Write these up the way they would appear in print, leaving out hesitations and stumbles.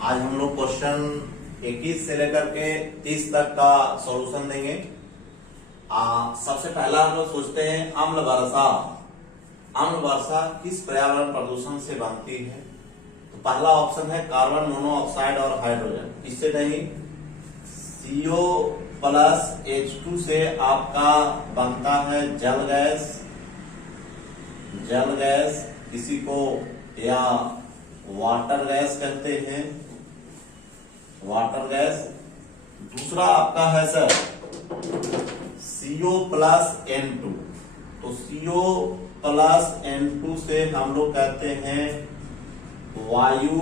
आज हम लोग क्वेश्चन 21 से लेकर के 30 तक का सॉल्यूशन देंगे। सबसे पहला हम लोग सोचते हैं अम्ल वर्षा। अम्ल वर्षा किस पर्यावरण प्रदूषण से बनती है? तो पहला ऑप्शन है कार्बन मोनोऑक्साइड और हाइड्रोजन। इससे नहीं, CO प्लस H2 से आपका बनता है जल गैस। जल गैस किसी को या वाटर गैस कहते हैं, वाटर गैस। दूसरा आपका है सर CO प्लस N2। तो CO प्लस N2 से हम लोग कहते हैं वायु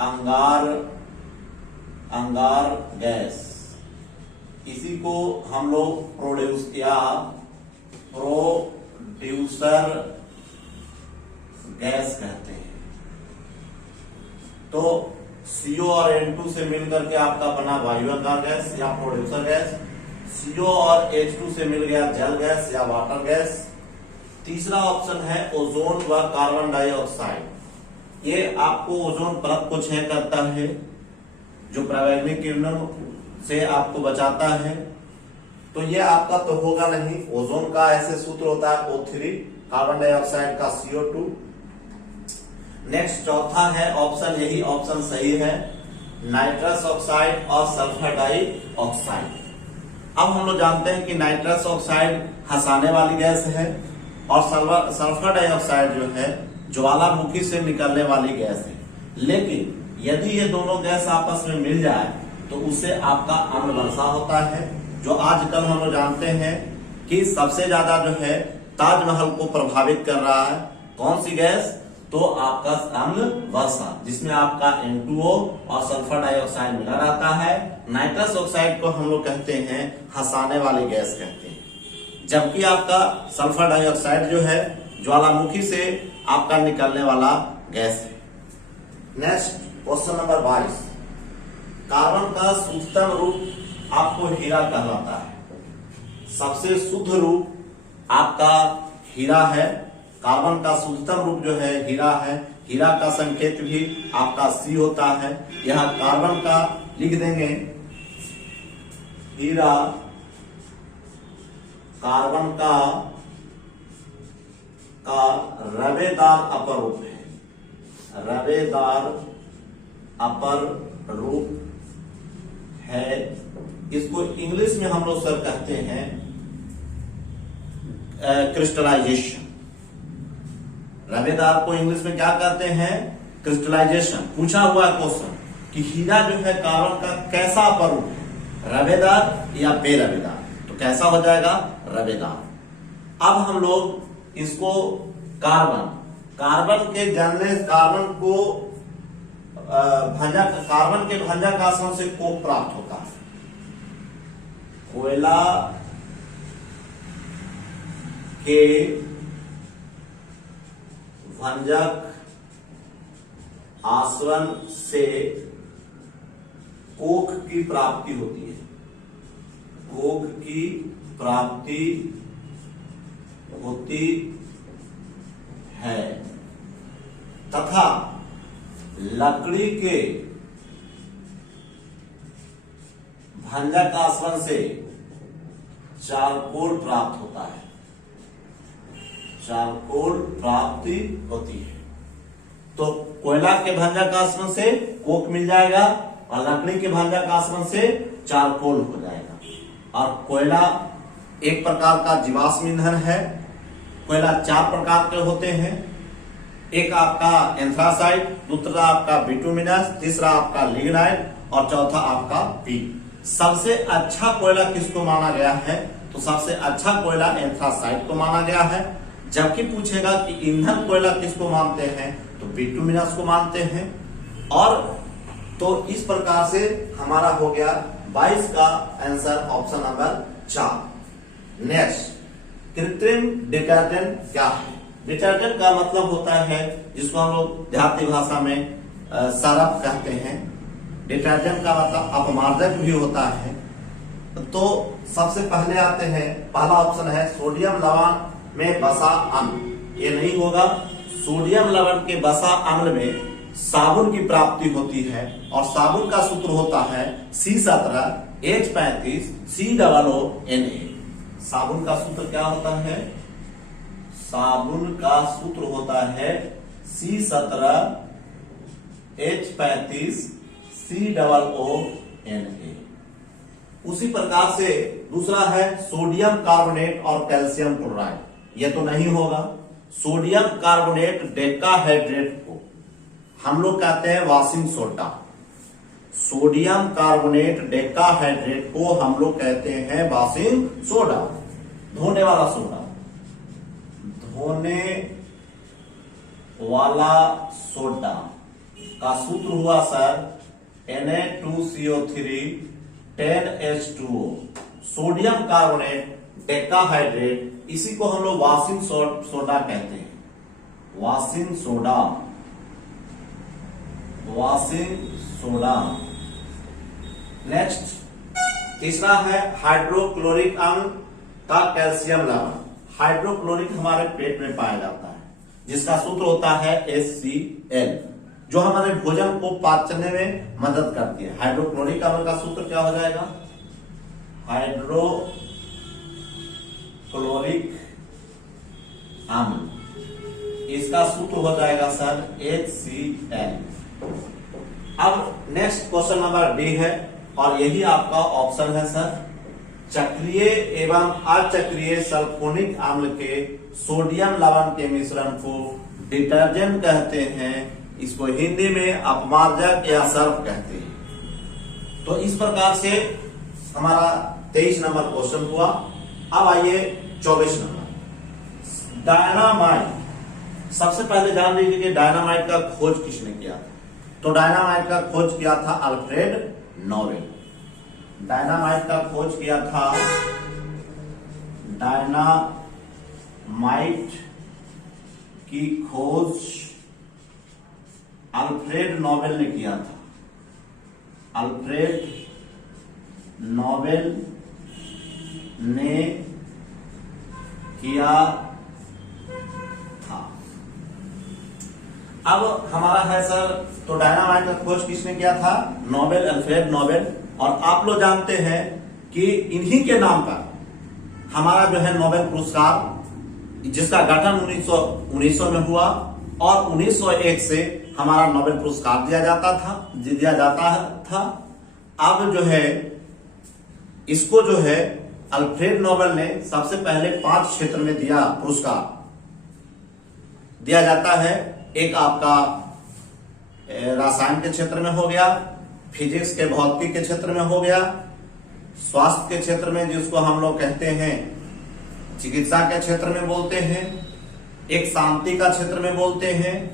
अंगार गैस। इसी को हम लोग प्रोड्यूसर गैस कहते हैं। तो CO और N2 से मिलकर के आपका बना वायु अंगार गैस या प्रोड्यूसर गैस। CO और H2 से मिल गया जल गैस या वाटर गैस। तीसरा ऑप्शन है ओजोन व कार्बन डाइऑक्साइड। ये आपको ओजोन परत को क्षय करता है, जो परावैंगनिक किरणों से आपको बचाता है। तो ये आपका तो होगा नहीं। ओजोन का ऐसे सूत्र होता है O3, कार्बन डाइऑक्साइड का CO2। नेक्स्ट चौथा है ऑप्शन, यही ऑप्शन सही है, नाइट्रस ऑक्साइड और सल्फर डाइऑक्साइड। अब हम लोग जानते हैं कि नाइट्रस ऑक्साइड हंसाने वाली गैस है और सल्फर डाइऑक्साइड जो है ज्वालामुखी से निकलने वाली गैस है। लेकिन यदि ये दोनों गैस आपस में मिल जाए तो उससे आपका अम्ल वर्षा होता है, जो आजकल हम लोग जानते हैं कि सबसे ज्यादा जो है ताजमहल को प्रभावित कर रहा है। कौन सी गैस? तो आपका अम्ल वर्षा, जिसमें आपका N2O और सल्फर डाइऑक्साइड मिला रहता है। नाइट्रस ऑक्साइड को हम लोग कहते हैं हंसाने वाली गैस कहते हैं, जबकि आपका सल्फर डाइऑक्साइड जो है ज्वालामुखी से आपका निकलने वाला गैस है। Next question number 22। कार्बन का शुद्धतम रूप आपको हीरा कहलाता है। सबसे शुद्ध रूप आपका हीरा है। कार्बन का शुद्धतम रूप जो है हीरा है। हीरा का संकेत भी आपका C होता है। यह कार्बन का लिख देंगे, हीरा कार्बन का रवेदार अपर रूप है। रवेदार अपर रूप है। इसको इंग्लिश में हम लोग सर कहते हैं क्रिस्टलाइजेशन। रवेदार को इंग्लिश में क्या कहते हैं? क्रिस्टलाइजेशन। पूछा हुआ क्वेश्चन कि हीरा जो है कार्बन का कैसा अपर रूप है, रवेदार या बेरवेदार? तो कैसा हो जाएगा? रवेदार। अब हम लोग इसको कार्बन के जानने, कार्बन के भंजक आसवन से कोक प्राप्त होता है। कोयला के भंजक आसवन से कोक की प्राप्ति होती है। कोक की प्राप्ति होती है तथा लकड़ी के भंजक आसवन से चारकोल प्राप्त होता है। चारकोल प्राप्ति होती है। तो कोयला के भंजक आसवन से कोक मिल जाएगा और लकड़ी के भंजक आसवन से चारकोल हो जाएगा। और कोयला एक प्रकार का जीवाश्म ईंधन है। कोयला 4 प्रकार के होते हैं। एक आपका एंथ्रासाइट, दूसरा आपका बिटुमिनस, तीसरा आपका लिग्नाइट और चौथा आपका पीट। सबसे अच्छा कोयला किसको माना गया है? तो सबसे अच्छा कोयला एंथ्रासाइट को माना गया है। जबकि पूछेगा कि ईंधन कोयला किसको मानते हैं, तो बिटुमिनस को मानते हैं। और तो इस प्रकार से हमारा हो गया 22 का आंसर ऑप्शन नंबर 4। नेक्स्ट, कृत्रिम डिटर्जेंट क्या है? डिटर्जेंट का मतलब होता है जिसको हम लोग देहाती भाषा में सरफ कहते हैं। डिटर्जेंट का मतलब अपमार्जक भी होता है। तो सबसे पहले आते हैं, पहला ऑप्शन है सोडियम लवण में बसा अम्ल। ये नहीं होगा। सोडियम लवण के बसा अम्ल में साबुन की प्राप्ति होती है और साबुन का सूत्र होता है C17H35COONA। साबुन का सूत्र क्या होता है? साबुन का सूत्र होता है C17H35COONA। उसी प्रकार से दूसरा है सोडियम कार्बोनेट और कैल्शियम क्लोराइड। यह तो नहीं होगा। सोडियम कार्बोनेट डेकाहाइड्रेट को हम लोग कहते हैं washing soda. Sodium carbonate decahydrate को हम लोग कहते हैं वॉशिंग सोडा, धोने वाला सोडा। धोने वाला सोडा का सूत्र हुआ sir Na2CO3 10H2O। Sodium carbonate decahydrate, इसी को हम लोग वॉशिंग सोडा कहते हैं। Washing soda, washing soda. Next तीसरा है हाइड्रोक्लोरिक अम्ल का कैल्शियम लवण। हाइड्रोक्लोरिक हमारे पेट में पाया जाता है, जिसका सूत्र होता है HCl, जो हमारे भोजन को पाचने में मदद करती है। हाइड्रोक्लोरिक अम्ल का सूत्र क्या हो जाएगा? हाइड्रोक्लोरिक अम्ल, इसका सूत्र हो जाएगा सर HCl। अब नेक्स्ट क्वेश्चन नंबर डी है और यही आपका ऑप्शन है सर। चक्रीय एवं अचक्रीय सल्फोनिक अम्ल के सोडियम लवण के मिश्रण को डिटर्जेंट कहते हैं। इसको हिंदी में अपमार्जक या सर्फ कहते हैं। तो इस प्रकार से हमारा 23 नंबर क्वेश्चन हुआ। अब आइए 24 नंबर, डायनामाइट। सबसे पहले जान लीजिए कि डायनामाइट का खोज किसने किया था। तो डायनामाइट का खोज किया था अल्फ्रेड नोबेल। डायनामाइट का खोज किया था, डायनामाइट की खोज अल्फ्रेड नोबेल ने किया था। अल्फ्रेड नोबेल ने किया था। अब हमारा है सर, तो डायनामाइट का खोज किसने किया था? Nobel, Alfred Nobel. और आप लोग जानते हैं कि इन्हीं के नाम पर हमारा जो है नोबेल पुरस्कार, जिसका गठन 1900 में हुआ और 1901 से हमारा नोबेल पुरस्कार दिया जाता था। अब जो है इसको जो है अल्फ्रेड नोबेल ने सबसे पहले 5 क्षेत्र में दिया पुरस्कार दिया जाता है। एक आपका रसायन के क्षेत्र में हो गया, फिजिक्स के भौतिकी के क्षेत्र में हो गया, स्वास्थ्य के क्षेत्र में जिसको हम लोग कहते हैं चिकित्सा के क्षेत्र में बोलते हैं, एक शांति का क्षेत्र में बोलते हैं,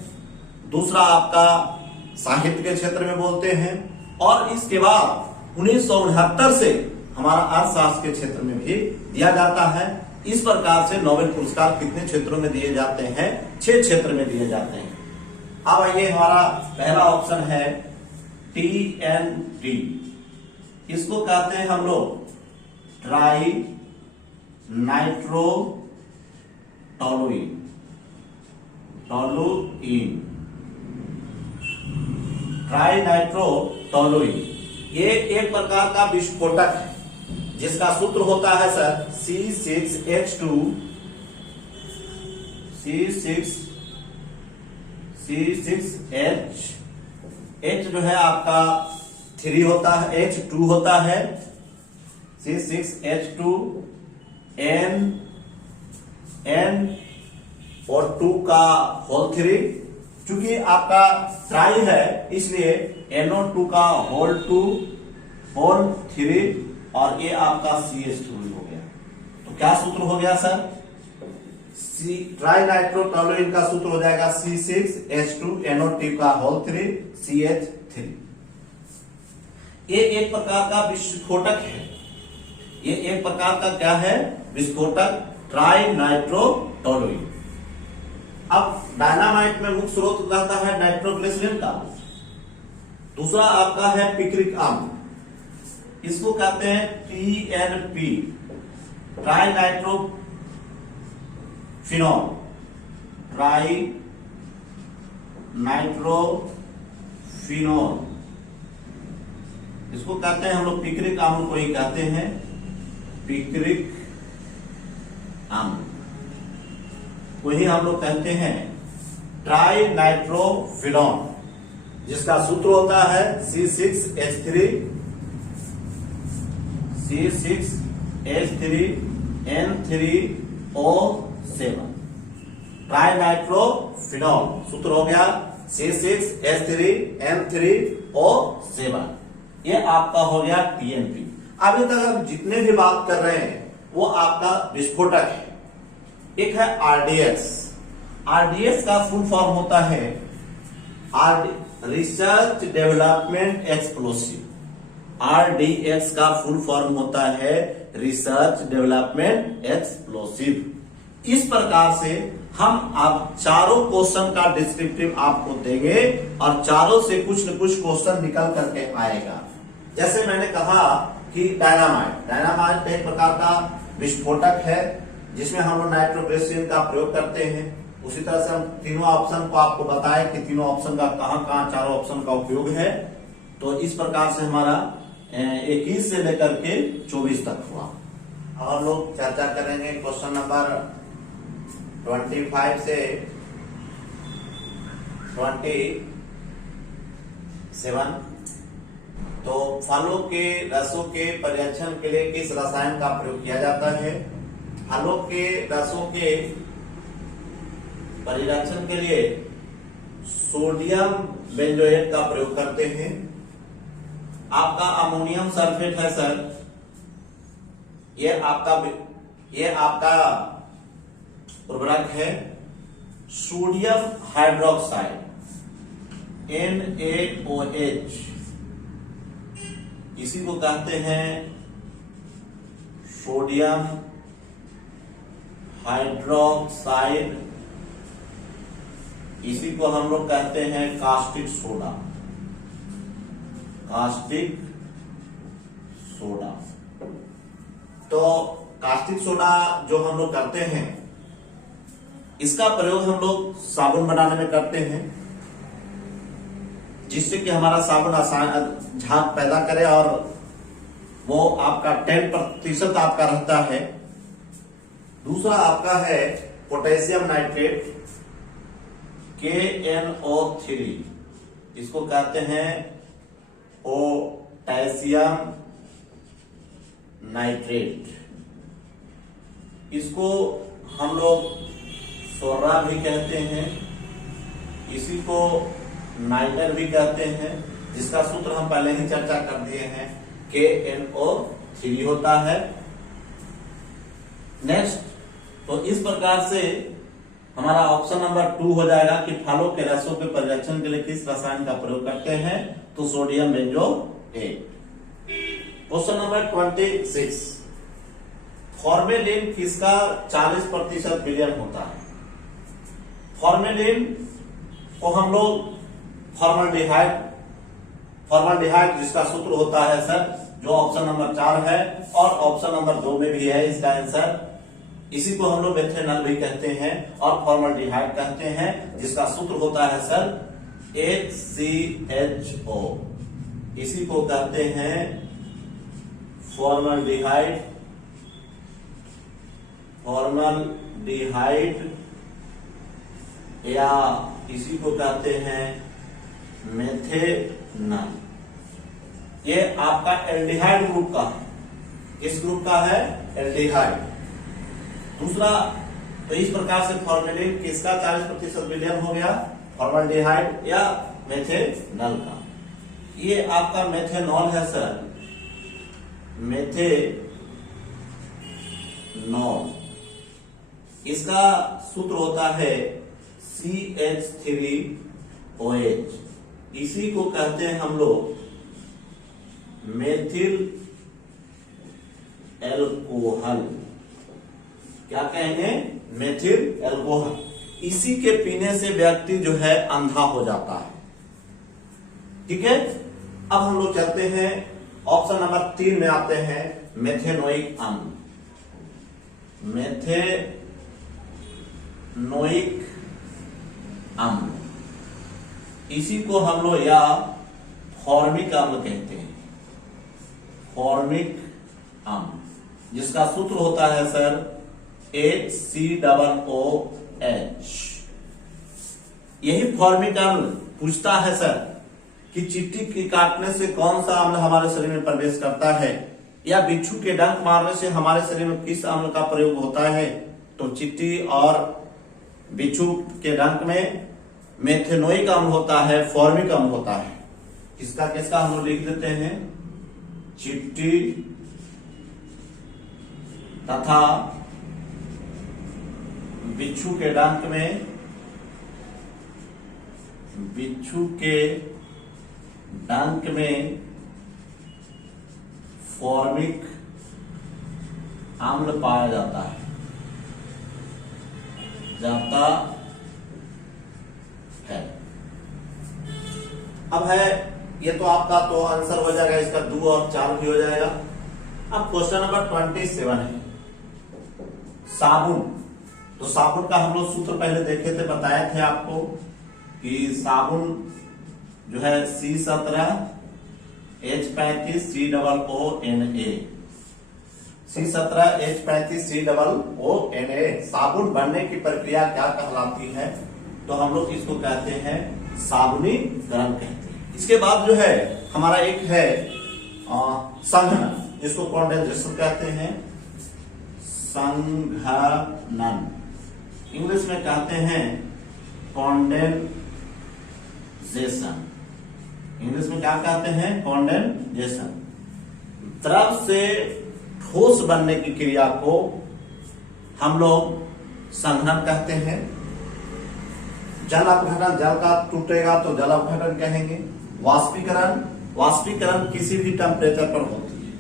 दूसरा आपका साहित्य के क्षेत्र में बोलते हैं, और इसके बाद 1969 से हमारा अर्थशास्त्र के क्षेत्र में भी दिया जाता है। इस प्रकार से नोबेल पुरस्कार कितने क्षेत्रों में दिए जाते हैं? 6 क्षेत्र में दिए जाते हैं। अब आइए, हमारा पहला ऑप्शन है TNT। इसको कहते हैं हम लोग ट्राई नाइट्रोटोलुइन। ट्राई नाइट्रोटोलुइन ये एक प्रकार का विस्फोटक है, जिसका सूत्र होता है सर C6H2 H जो है आपका 3 होता है, H2 होता है, C6H2 N और 2 का होल 3। चूंकि आपका ट्राई है इसलिए NO2 का होल 2 होल 3 और ये आपका CH3 हो गया। तो क्या सूत्र हो गया सर? ट्राई नाइट्रोटोलुइन का सूत्र हो जाएगा C6H2NO2 का होल 3 CH3। ये एक प्रकार का विस्फोटक है। ये एक प्रकार का क्या है? विस्फोटक, ट्राई नाइट्रोटोलुइन। अब डायनामाइट में मुख्य स्रोत रहता है नाइट्रोग्लिसरीन का। दूसरा आपका है पिक्रिक अम्ल, इसको कहते हैं TNP, try nitrophenol. Try nitrophenol phenol, इसको कहते हैं हम लोग पिक्रिक अम्ल को ही कहते हैं पिक्रिक अम्ल को ही हम लोग कहते हैं ट्राई नाइट्रोफिनॉल, जिसका सूत्र होता है C6H3N3O7। ट्राई नाइट्रोफिनॉल सूत्र हो गया C6H3N3O7। ये आपका हो गया TNP। अभी तक हम जितने भी बात कर रहे हैं वो आपका विस्फोटक है। एक है RDX। RDX का फुल फॉर्म होता है रिसर्च डेवलपमेंट एक्सप्लोसिव। RDX का फुल फॉर्म होता है रिसर्च डेवलपमेंट एक्सप्लोसिव। इस प्रकार से हम अब चारों क्वेश्चन का डिस्क्रिप्टिव आपको देंगे और चारों से कुछ न कुछ क्वेश्चन निकल करके आएगा। जैसे मैंने कहा कि डायनामाइट एक प्रकार का विस्फोटक है जिसमें हम लोग नाइट्रोग्लिसरीन का प्रयोग करते हैं। उसी तरह से हम तीनों ऑप्शन को आपको बताएं कि तीनों ऑप्शन का कहां चारों ऑप्शन का उपयोग है। तो इस प्रकार से हमारा 21 से लेकर के 24 तक हुआ। अब हम लोग चर्चा करेंगे क्वेश्चन नंबर 25 से 27। तो फलों के रसों के परिरक्षण के लिए किस रसायन का प्रयोग किया जाता है? फलों के रसों के परिरक्षण के लिए सोडियम बेंजोएट का प्रयोग करते हैं। आपका अमोनियम सल्फेट है सर, ये आपका उर्वरक है। सोडियम हाइड्रोक्साइड NaOH, इसी को कहते हैं सोडियम हाइड्रोक्साइड। इसी को हम लोग कहते हैं कास्टिक सोडा। तो कास्टिक सोडा जो हम लोग करते हैं इसका प्रयोग हम लोग साबुन बनाने में करते हैं, जिससे कि हमारा साबुन आसान झाग पैदा करे और वो आपका 10% आपका रहता है। दूसरा आपका है पोटेशियम नाइट्रेट KNO3, इसको कहते हैं पोटेशियम नाइट्रेट। इसको हम लोग सोर्रा भी कहते हैं, इसी को नाइटर भी कहते हैं, जिसका सूत्र हम पहले ही चर्चा कर दिए हैं KNO3 होता है। नेक्स्ट, तो इस प्रकार से हमारा ऑप्शन नंबर 2 हो जाएगा कि फलों के रसों के परिरक्षण के लिए किस रसायन का प्रयोग करते हैं? तो sodium benzoate. Question number 26, formalin किसका 40% विलयन होता है? फॉर्मेलिन को हम लोग फॉर्मल्डिहाइड जिसका सूत्र होता है सर, जो ऑप्शन नंबर 4 है और ऑप्शन नंबर 2 में भी है इसका आंसर। इसी को हम लोग मेथेनॉल भी कहते हैं और फॉर्मल्डिहाइड कहते हैं, जिसका सूत्र होता है सर HCHO। इसी को कहते हैं फॉर्मल्डिहाइड या इसी को कहते हैं मेथेनॉल। ये आपका एल्डिहाइड ग्रुप का है। किस ग्रुप का है? एल्डिहाइड। दूसरा, तो इस प्रकार से फॉर्मेलिन किसका 40% विलयन हो गया? फॉर्मल्डिहाइड या मेथेनॉल का। ये आपका मेथेनॉल है सर, मेथेनॉल। इसका सूत्र होता है CH3OH। इसी को कहते हैं हम लोग मेथिल एल्कोहल। क्या कहेंगे? Methyl alcohol. इसी के पीने से व्यक्ति जो है अंधा हो जाता है। ठीक है, अब हम लोग चलते हैं ऑप्शन नंबर 3 में आते हैं मेथेनोइक अम्ल। मेथेनोइक अम्ल, इसी को हम लोग या फॉर्मिक अम्ल कहते हैं, फॉर्मिक अम्ल, जिसका सूत्र होता है सर HCOOH। यही फॉर्मिक अम्ल पूछता है सर कि चींटी के काटने से कौन सा अम्ल हमारे शरीर में प्रवेश करता है, या बिच्छू के डंक मारने से हमारे शरीर में किस अम्ल का प्रयोग होता है। तो चींटी और बिच्छू के डंक में मेथेनोइक अम्ल होता है, फॉर्मिक अम्ल होता है। किसका किसका हम लोग लिख देते हैं, चींटी तथा बिच्छू के डंक में, बिच्छू के डंक में फॉर्मिक अम्ल पाया जाता है, अब है ये तो आपका तो आंसर हो जाएगा, इसका 2 और 4 भी हो जाएगा। अब क्वेश्चन नंबर 27 है साबुन। तो साबुन का हम लोग सूत्र पहले देखे थे, बताए थे आपको कि साबुन जो है C17H35COONA, C17H35COONA। साबुन बनने की प्रक्रिया क्या कहलाती है, तो हम लोग इसको कहते हैं साबुनीकरण कहते हैं। इसके बाद जो है हमारा एक है संघनन, जिसको कंडेंसेशन कहते हैं, संघनन इंग्लिश में कहते हैं कंडेंसेशन। इंग्लिश में क्या कहते हैं, कंडेंसेशन। द्रव से ठोस बनने की क्रिया को हम लोग संघनन कहते हैं। जल अपघटन, जल का टूटेगा तो जल अपघटन कहेंगे। वाष्पीकरण, वाष्पीकरण किसी भी टेम्परेचर पर होती है,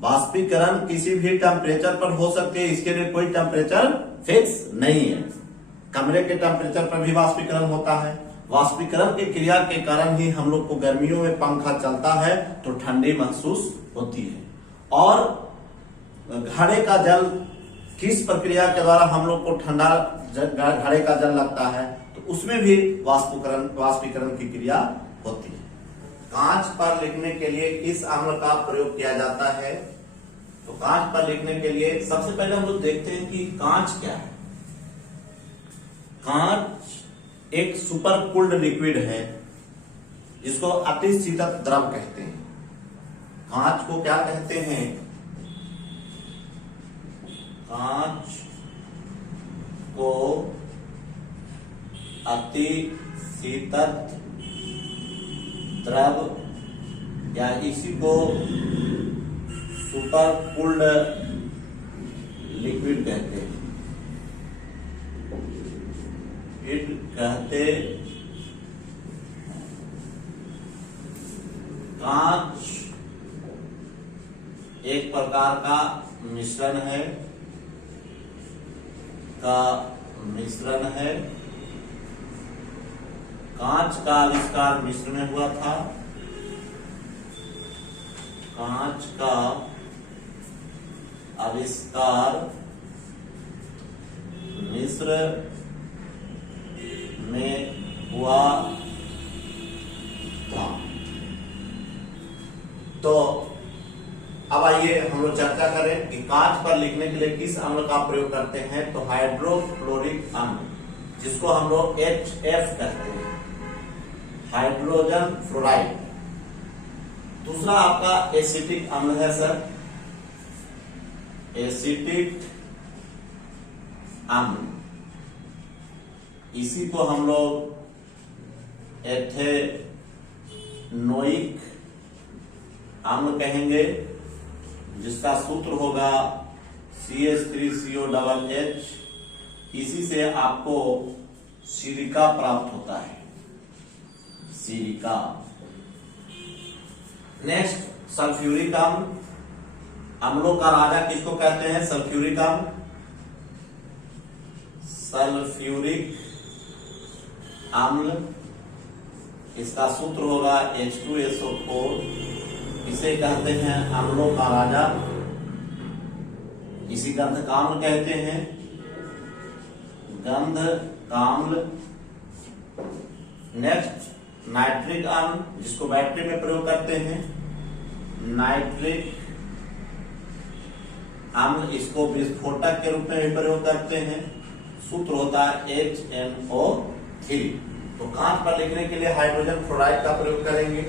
वाष्पीकरण किसी भी टेम्परेचर पर हो सकती है, इसके लिए कोई टेम्परेचर फिक्स नहीं है। कमरे के टेम्परेचर पर भी वाष्पीकरण होता है। वाष्पीकरण की क्रिया के कारण ही हम लोग को गर्मियों में पंखा चलता है तो ठंडी महसूस होती है। और घड़े का जल किस प्रक्रिया के द्वारा हम लोग को ठंडा घड़े का जल लगता है, तो उसमें भी वाष्पीकरण की क्रिया होती है। कांच पर लिखने के लिए किस अम्ल का प्रयोग किया जाता है, तो कांच पर लिखने के लिए सबसे पहले हम लोग देखते हैं कि कांच क्या है। कांच एक सुपर कूल्ड लिक्विड है, जिसको अति शीतल द्रव कहते हैं। कांच को क्या कहते हैं, कांच को अति शीतल द्रव या इसी को सुपर कूल्ड लिक्विड कहते हैं, कहते। कांच एक प्रकार का मिश्रण है, कांच का आविष्कार मिस्र में हुआ था। कांच का आविष्कार मिस्र में हुआ था। तो अब आइए हम लोग चर्चा करें कि कांच पर लिखने के लिए किस अम्ल का प्रयोग करते हैं। तो हाइड्रोक्लोरिक अम्ल, जिसको हम लोग HF कहते हैं, हाइड्रोजन फ्लोराइड। दूसरा आपका एसिटिक अम्ल है सर, एसिटिक अम्ल। इसी को हम लोग एथेनोइक अम्ल कहेंगे, जिसका सूत्र होगा CH3COHH। इसी से आपको सिलिका प्राप्त होता है, सिलिका। नेक्स्ट सल्फ्यूरिक अम्ल। अम्लों का राजा किसको कहते हैं, सल्फ्यूरिक अम्ल। सल्फ्यूरिक अम्ल, इसका सूत्र होगा H2SO4। इसे कहते हैं अम्लों का राजा, इसी गंध काम्ल कहते हैं, गंध काम्ल। नेक्स्ट नाइट्रिक अम्ल जिसको बैटरी में प्रयोग करते हैं, नाइट्रिक अम्ल, इसको विस्फोटक के रूप में भी प्रयोग करते हैं। सूत्र होता है HNO3। तो कांच पर लिखने के लिए हाइड्रोजन फ्लोराइड का प्रयोग करेंगे।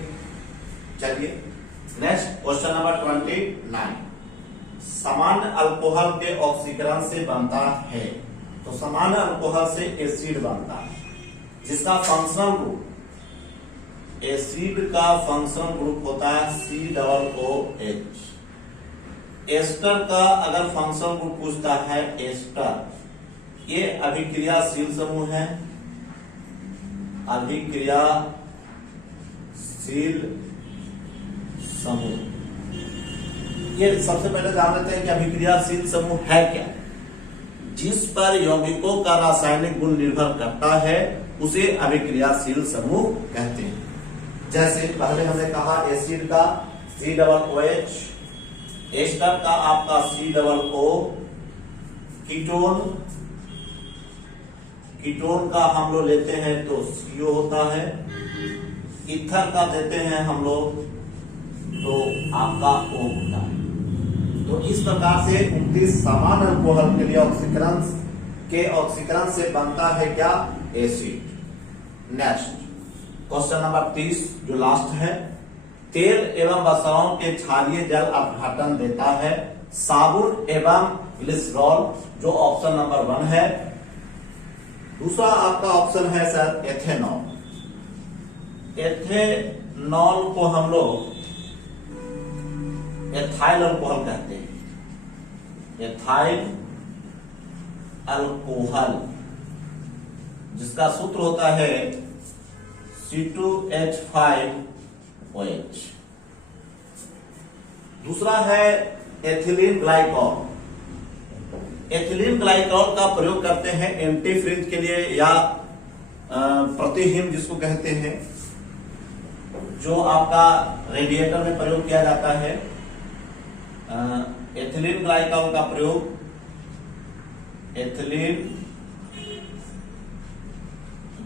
चलिए नेक्स्ट क्वेश्चन नंबर 29। सामान्य अल्कोहल के ऑक्सीकरण से बनता है। तो सामान्य अल्कोहल से एसिड बनता है जिसका फंक्शनल ग्रुप, एसिड का फंक्शनल ग्रुप होता है COOH। एस्टर का अगर फंक्शनल ग्रुप पूछता है एस्टर, ये अभिक्रियाशील समूह है, अभिक्रियाशील समूह। ये सबसे पहले जान लेते हैं कि अभिक्रियाशील समूह है क्या। जिस पर यौगिकों का रासायनिक गुण निर्भर करता है उसे अभिक्रियाशील समूह कहते हैं। जैसे पहले हमने कहा एसिड का COOH, एस्टर का आपका COO, कीटोन का हम लोग लेते हैं तो CO होता है, ईथर का देते हैं हम लोग तो आपका O होता है। तो इस प्रकार से 29 सामान्य अल्कोहल के लिए ऑक्सीकरण से बनता है क्या, एसिड। नेक्स्ट क्वेश्चन नंबर 30 जो लास्ट है। तेल एवं वसाओं के क्षारीय जल अपघटन देता है साबुन एवं ग्लिसरॉल, जो ऑप्शन नंबर 1 है। दूसरा आपका ऑप्शन है सर एथेनॉल। एथेनॉल को हम लोग एथाइल अल्कोहल कहते हैं, एथाइल अल्कोहल, जिसका सूत्र होता है C2H5OH। दूसरा है एथिलीन ग्लाइकॉल। एथिलीन ग्लाइकॉल का प्रयोग करते हैं एंटीफ्रिज के लिए या प्रतिहीन जिसको कहते हैं, जो आपका रेडिएटर में प्रयोग किया जाता है। एथिलीन ग्लाइकॉल का प्रयोग, एथिलीन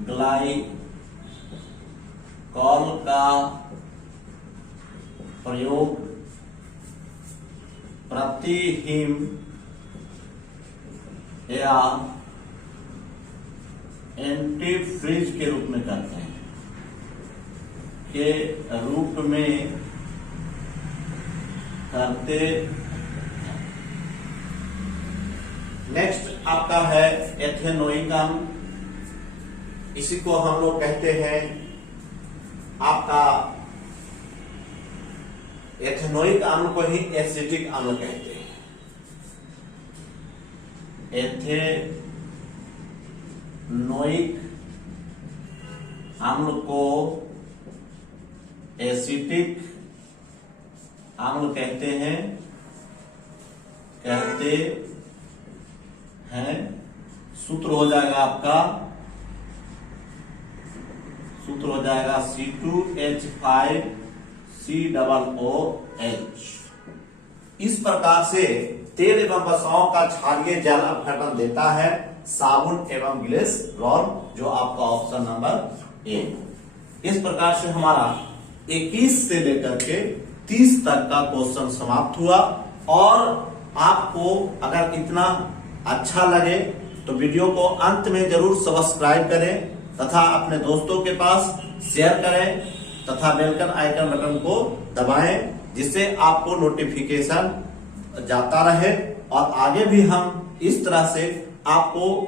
ग्लाइकॉल का प्रयोग प्रतिहीन या एंटीफ्रीज के रूप में करते हैं, के रूप में करते। नेक्स्ट आपका है एथेनोइक अम्ल। इसी को हम लोग कहते हैं आपका एथेनोइक अम्ल को ही एसिटिक अम्ल कहते हैं। एथेनोइक अम्ल को एसिटिक अम्ल कहते हैं, सूत्र हो जाएगा आपका, सूत्र हो जाएगा C2H5COOH। इस प्रकार से तेल एवं वसाओं का क्षारीय जल अपघटन देता है साबुन एवं ग्लिसरॉल, जो आपका ऑप्शन नंबर ए। इस प्रकार से हमारा 21 से लेकर के 30 तक का क्वेश्चन समाप्त हुआ। और आपको अगर इतना अच्छा लगे तो वीडियो को अंत में जरूर सब्सक्राइब करें तथा अपने दोस्तों के पास शेयर करें तथा बेल आइकन बटन को दबाएं, जिससे आपको नोटिफिकेशन जाता रहे। और आगे भी हम इस तरह से आपको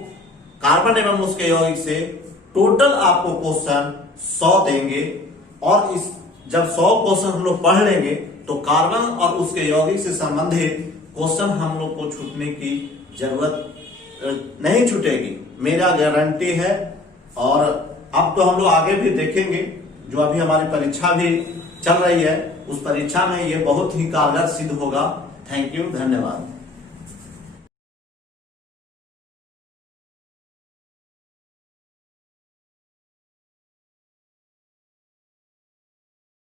कार्बन एवं उसके यौगिक से टोटल आपको क्वेश्चन 100 देंगे। और इस जब 100 क्वेश्चन हम लोग पढ़ लेंगे तो कार्बन और उसके यौगिक से संबंधित क्वेश्चन हम लोग को छूटने की जरूरत नहीं छूटेगी, मेरा गारंटी है। और अब तो हम लोग आगे भी देखेंगे, जो अभी हमारी परीक्षा भी चल रही है, उस परीक्षा में ये बहुत ही कारगर सिद्ध होगा। थैंक यू, धन्यवाद।